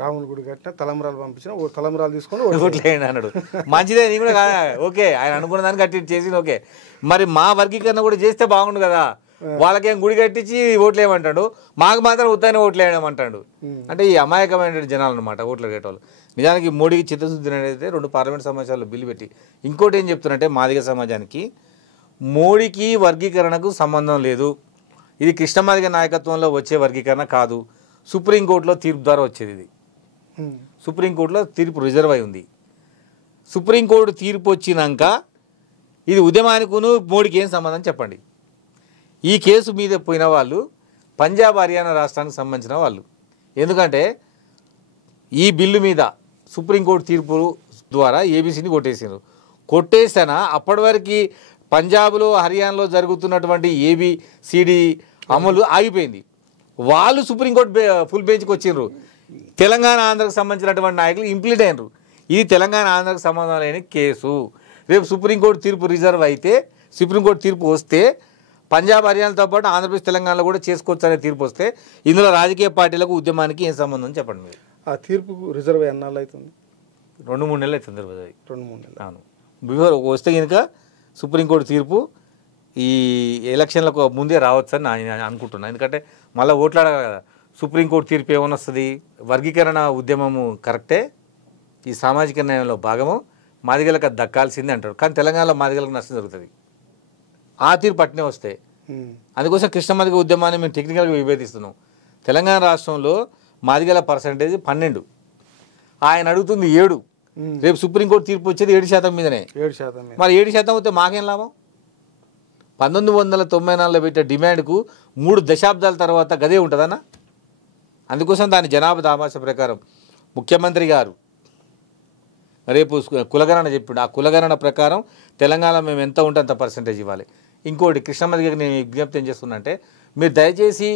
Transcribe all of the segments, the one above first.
రాముని గుడి కట్టిన తలంబరాలు పంపించిన ఓ తలంబరాలు తీసుకొని ఓట్లేయండి అన్నాడు. మంచిదే, నీ కూడా కాదా, ఓకే ఆయన అనుకున్న దాన్ని కట్టి చేసింది ఓకే. మరి మా వర్గీకరణ కూడా చేస్తే బాగుండు కదా, వాళ్ళకేం గుడి కట్టించి ఓట్లు వేయమంటాడు, మాకు మాత్రం ఉత్తానే ఓట్లు వేయమంటాడు. అంటే ఈ అమాయకమైన జనాలు అనమాట ఓట్లు వేయటోళ్ళు. నిజానికి మోడీకి చిత్తశుద్ధి అయితే 2 పార్లమెంట్ సమావేశాల్లో బిల్లు పెట్టి ఇంకోటి ఏం చెప్తున్నట్టే మాదిగ సమాజానికి మోడీకి వర్గీకరణకు సంబంధం లేదు, ఇది కృష్ణమాదిగ నాయకత్వంలో వచ్చే వర్గీకరణ కాదు, సుప్రీంకోర్టులో తీర్పు ద్వారా వచ్చేది. ఇది సుప్రీంకోర్టులో తీర్పు రిజర్వ్ అయి ఉంది. సుప్రీంకోర్టు తీర్పు వచ్చినాక ఇది ఉద్యమానికిను మోడీకి ఏం సంబంధం చెప్పండి. ఈ కేసు మీద పోయిన వాళ్ళు పంజాబ్ హర్యానా రాష్ట్రానికి సంబంధించిన వాళ్ళు. ఎందుకంటే ఈ బిల్లు మీద సుప్రీంకోర్టు తీర్పు ద్వారా ఏబీసీని కొట్టేసారు. కొట్టేసినా అప్పటి వరకు పంజాబ్లో హర్యానాలో జరుగుతున్నటువంటి ఏబిసిడి అమలు ఆగిపోయింది. వాళ్ళు సుప్రీంకోర్టు ఫుల్ బెంచ్కి వచ్చిండ్రు. తెలంగాణ ఆంధ్రకు సంబంధించినటువంటి నాయకులు ఇంప్లీట్ అయినరు. ఇది తెలంగాణ ఆంధ్రకు సంబంధం లేని కేసు. రేపు సుప్రీంకోర్టు తీర్పు రిజర్వ్ అయితే, సుప్రీంకోర్టు తీర్పు వస్తే పంజాబ్ హర్యానాతో పాటు ఆంధ్రప్రదేశ్ తెలంగాణలో కూడా చేసుకోవచ్చు అనే తీర్పు వస్తే ఇందులో రాజకీయ పార్టీలకు ఉద్యమానికి ఏం సంబంధం చెప్పండి మీరు. ఆ తీర్పుకు రిజర్వ్ ఎన్నాళ్ళు అవుతుంది? 2-3 నెలలు అవుతుంది. 2-3 నెలలు. అవును, బిఫోర్ వస్తే కనుక సుప్రీంకోర్టు తీర్పు ఈ ఎలక్షన్లకు ముందే రావచ్చని నేను అనుకుంటున్నాను. ఎందుకంటే మళ్ళీ ఓట్లాడాలి కదా. సుప్రీంకోర్టు తీర్పు ఏమని వస్తుంది, వర్గీకరణ ఉద్యమము కరెక్టే, ఈ సామాజిక న్యాయంలో భాగము, మాదిగలకు అది దక్కాల్సిందే అంటాడు. కానీ తెలంగాణలో మాదిగలకు నష్టం జరుగుతుంది. ఆ తీర్పు పట్టినే వస్తే అందుకోసం కృష్ణమాదిగ ఉద్యమాన్ని మేము టెక్నికల్గా విభేదిస్తున్నాం. తెలంగాణ రాష్ట్రంలో మాదిగల పర్సంటేజ్ 12, ఆయన అడుగుతుంది 7. రేపు సుప్రీంకోర్టు తీర్పు వచ్చేది 7% మీదనే. 7%. మరి 7% వస్తే మాకేం లాభం? 1994లో పెట్టే డిమాండ్కు 3 దశాబ్దాల తర్వాత గదే ఉంటుందన్నా. అందుకోసం దాని జనాభా దామాష ప్రకారం ముఖ్యమంత్రి గారు రేపు కులగణన చెప్పిండు. ఆ కులగణన ప్రకారం తెలంగాణ మేము ఎంత ఉంటే అంత పర్సంటేజ్ ఇవ్వాలి. ఇంకోటి కృష్ణమాదిగకి నేను విజ్ఞప్తి ఏం చేస్తున్నా అంటే, మీరు దయచేసి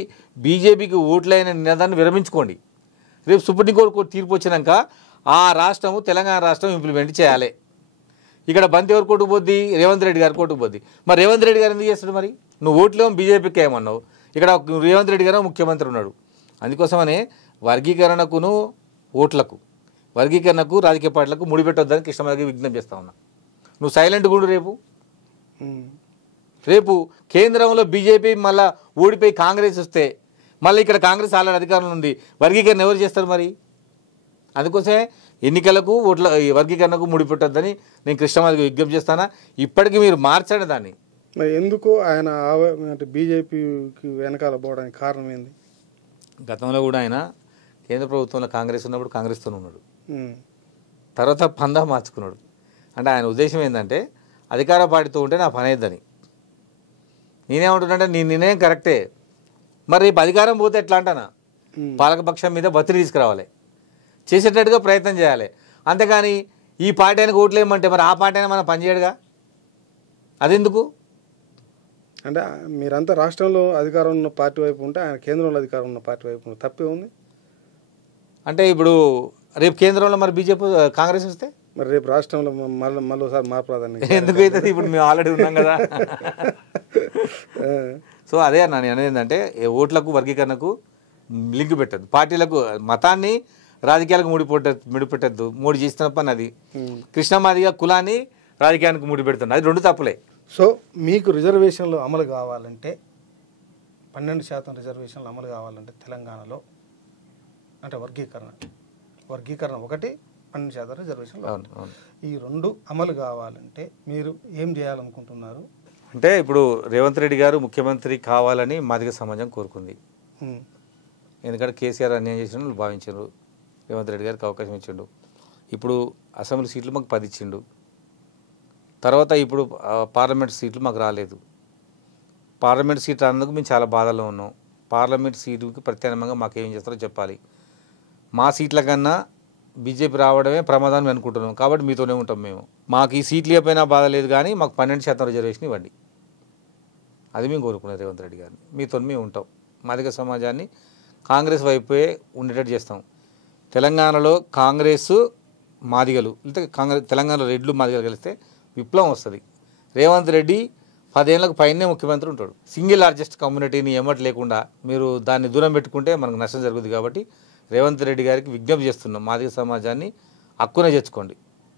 బీజేపీకి ఓట్లైన నినాదాన్ని విరమించుకోండి. రేపు సుప్రీంకోర్టు తీర్పు వచ్చినాక ఆ రాష్ట్రము తెలంగాణ రాష్ట్రం ఇంప్లిమెంట్ చేయాలి. ఇక్కడ బంతి ఎవరు కొట్టుకు పోద్ది? రేవంత్ రెడ్డి గారు కొట్టుకు పోద్ది. మరి రేవంత్ రెడ్డి గారు ఎందుకు చేస్తాడు? మరి నువ్వు ఓట్లేమో బీజేపీకి ఏమన్నావు, ఇక్కడ రేవంత్ రెడ్డి గారు ముఖ్యమంత్రి ఉన్నాడు. అందుకోసమనే వర్గీకరణకును ఓట్లకు, వర్గీకరణకు రాజకీయ పార్టీలకు ముడిపెట్టొద్దని కృష్ణమాదిగకి విజ్ఞప్తి చేస్తా ఉన్నా. నువ్వు సైలెంట్గా ఉండు. రేపు కేంద్రంలో బీజేపీ మళ్ళీ ఓడిపోయి కాంగ్రెస్ వస్తే మళ్ళీ ఇక్కడ కాంగ్రెస్ ఆల్రెడీ అధికారంలో ఉంది, వర్గీకరణ ఎవరు చేస్తారు మరి? అందుకోసమే ఎన్నికలకు ఓట్ల వర్గీకరణకు ముడిపెట్టొద్దని నేను కృష్ణమాదిగకి విజ్ఞప్తి చేస్తానా. ఇప్పటికీ మీరు మార్చండి దాన్ని. మరి ఎందుకు ఆయన అంటే బీజేపీకి వెనకాల పోవడానికి కారణం ఏంది? గతంలో కూడా ఆయన కేంద్ర ప్రభుత్వంలో కాంగ్రెస్ ఉన్నప్పుడు కాంగ్రెస్తో ఉన్నాడు, తర్వాత పందా మార్చుకున్నాడు. అంటే ఆయన ఉద్దేశం ఏంటంటే అధికార పార్టీతో ఉంటే నా పని అయిద్దని. నేనేమంటున్నానంటే నీ నిర్ణయం కరెక్టే, మరి రేపు అధికారం పోతే ఎట్లా అంటానా, పాలకపక్షం మీద ఒత్తిడి తీసుకురావాలి, చేసేటట్టుగా ప్రయత్నం చేయాలి. అంతేగాని ఈ పార్టీ ఆయనకు ఓట్లేయమంటే మరి ఆ పార్టీ అయినా మనం పనిచేయడుగా, అదెందుకు? అంటే మీరంతా రాష్ట్రంలో అధికారం ఉన్న పార్టీ వైపు ఉంటే ఆయన కేంద్రంలో అధికారం ఉన్న పార్టీ వైపు తప్పే ఉంది. అంటే ఇప్పుడు రేపు కేంద్రంలో మరి బీజేపీ కాంగ్రెస్ వస్తే మరి రేపు రాష్ట్రంలో మళ్ళీసారి మార్పు రాదని ఎందుకు అవుతుంది? ఇప్పుడు మేము ఆల్రెడీ ఉన్నాం కదా. సో అదే అన్న నేను అనేది ఏంటంటే ఓట్లకు వర్గీకరణకు లింక్ పెట్టద్దు, పార్టీలకు మతాన్ని రాజకీయాలకు ముడిపెట్టద్దు. మోడీ చేస్తున్న పని అది. కృష్ణమాదిగ కులాన్ని రాజకీయానికి ముడిపెడుతుంది, అది 2 తప్పులే. సో మీకు రిజర్వేషన్లు అమలు కావాలంటే 12% రిజర్వేషన్లు అమలు కావాలంటే తెలంగాణలో అంటే వర్గీకరణ 1, 12% రిజర్వేషన్లు, ఈ 2 అమలు కావాలంటే మీరు ఏం చేయాలనుకుంటున్నారు? అంటే ఇప్పుడు రేవంత్ రెడ్డి గారు ముఖ్యమంత్రి కావాలని మాదిగ సమాజం కోరుకుంది. ఎందుకంటే కేసీఆర్ అన్యాయం చేసిన భావించారు, రేవంత్ రెడ్డి గారికి అవకాశం ఇచ్చిండు. ఇప్పుడు అసెంబ్లీ సీట్లు మాకు 10 ఇచ్చిండు, తర్వాత ఇప్పుడు పార్లమెంట్ సీట్లు మాకు రాలేదు. పార్లమెంట్ సీట్లు రానందుకు మేము చాలా బాధలో ఉన్నాం. పార్లమెంట్ సీటుకి ప్రత్యామ్నాయంగా మాకేం చేస్తారో చెప్పాలి. మా సీట్ల కన్నా బీజేపీ రావడమే ప్రమాదాన్ని మేము అనుకుంటున్నాం, కాబట్టి మీతోనే ఉంటాం మేము. మాకు ఈ సీట్లు ఇవ్వకపోయినా బాధ లేదు, కానీ మాకు 12% రిజర్వేషన్ ఇవ్వండి, అది మేము కోరుకున్నాం రేవంత్ రెడ్డి గారిని. మీతో మేము ఉంటాం, మాదిగ సమాజాన్ని కాంగ్రెస్ వైపే ఉండేటట్టు చేస్తాం. తెలంగాణలో కాంగ్రెస్ మాదిగలు లేకపోతే తెలంగాణలో రెడ్లు మాదిగలు కలిస్తే విప్లవం వస్తుంది. రేవంత్ రెడ్డి 10 ఏళ్ళకు పైనే ముఖ్యమంత్రి ఉంటాడు. సింగిల్ లార్జెస్ట్ కమ్యూనిటీని ఎమ్మటి లేకుండా మీరు దాన్ని దూరం పెట్టుకుంటే మనకు నష్టం జరుగుతుంది. కాబట్టి రేవంత్ రెడ్డి గారికి విజ్ఞప్తి చేస్తున్నాం, మాదిగ సమాజాన్ని హక్కున చేర్చుకోండి.